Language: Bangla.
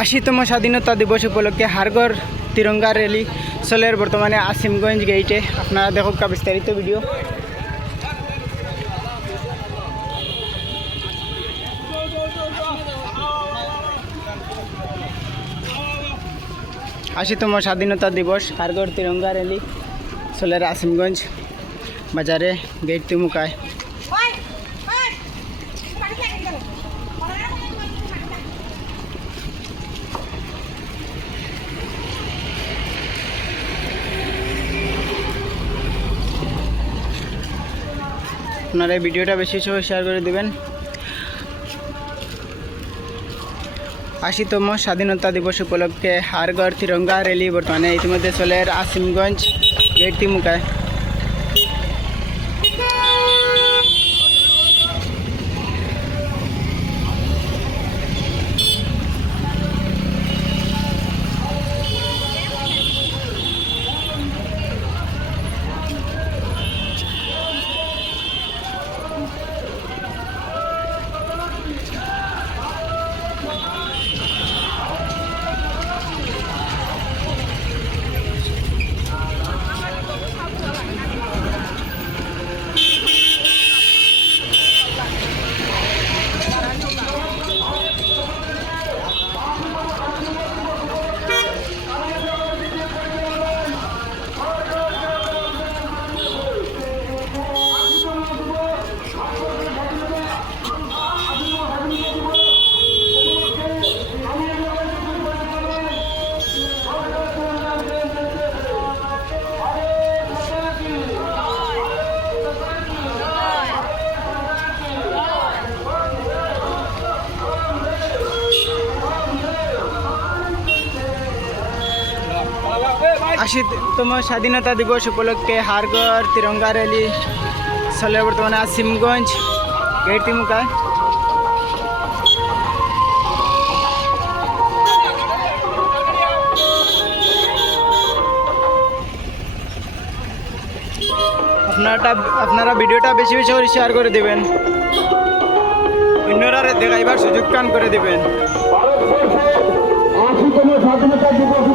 80তম স্বাধীনতা দিবস উপলক্ষে হারগড় তিরঙ্গা র্যালি চলের বর্তমানে আসিমগঞ্জ গেইটে। আপনারা দেখুক বিস্তারিত ভিডিও। আশিতম স্বাধীনতা দিবস হারগড় তিরঙ্গা র্যালি চলের আসিমগঞ্জ বাজারে গেট তিমুকায়। আপনারা এই ভিডিওটা বেশি সবাই শেয়ার করে দেবেন। 80তম স্বাধীনতা দিবস উপলক্ষে হারগড় তিরঙ্গা র্যালি বর্তমানে ইতিমধ্যে চলে আসিমগঞ্জ গেট তিমুকায়। আশিতম স্বাধীনতা দিবস উপলক্ষে হারগড় তিরঙ্গা র্যালি চলে বর্তমানে আসিমগঞ্জ গেট তিমুকায়। আপনারা ভিডিওটা বেশি বেশি করে শেয়ার করে দেবেন, অন্যরা দেখাইবার সুযোগ কান করে দেবেন। 80তম স্বাধীনতা দিবস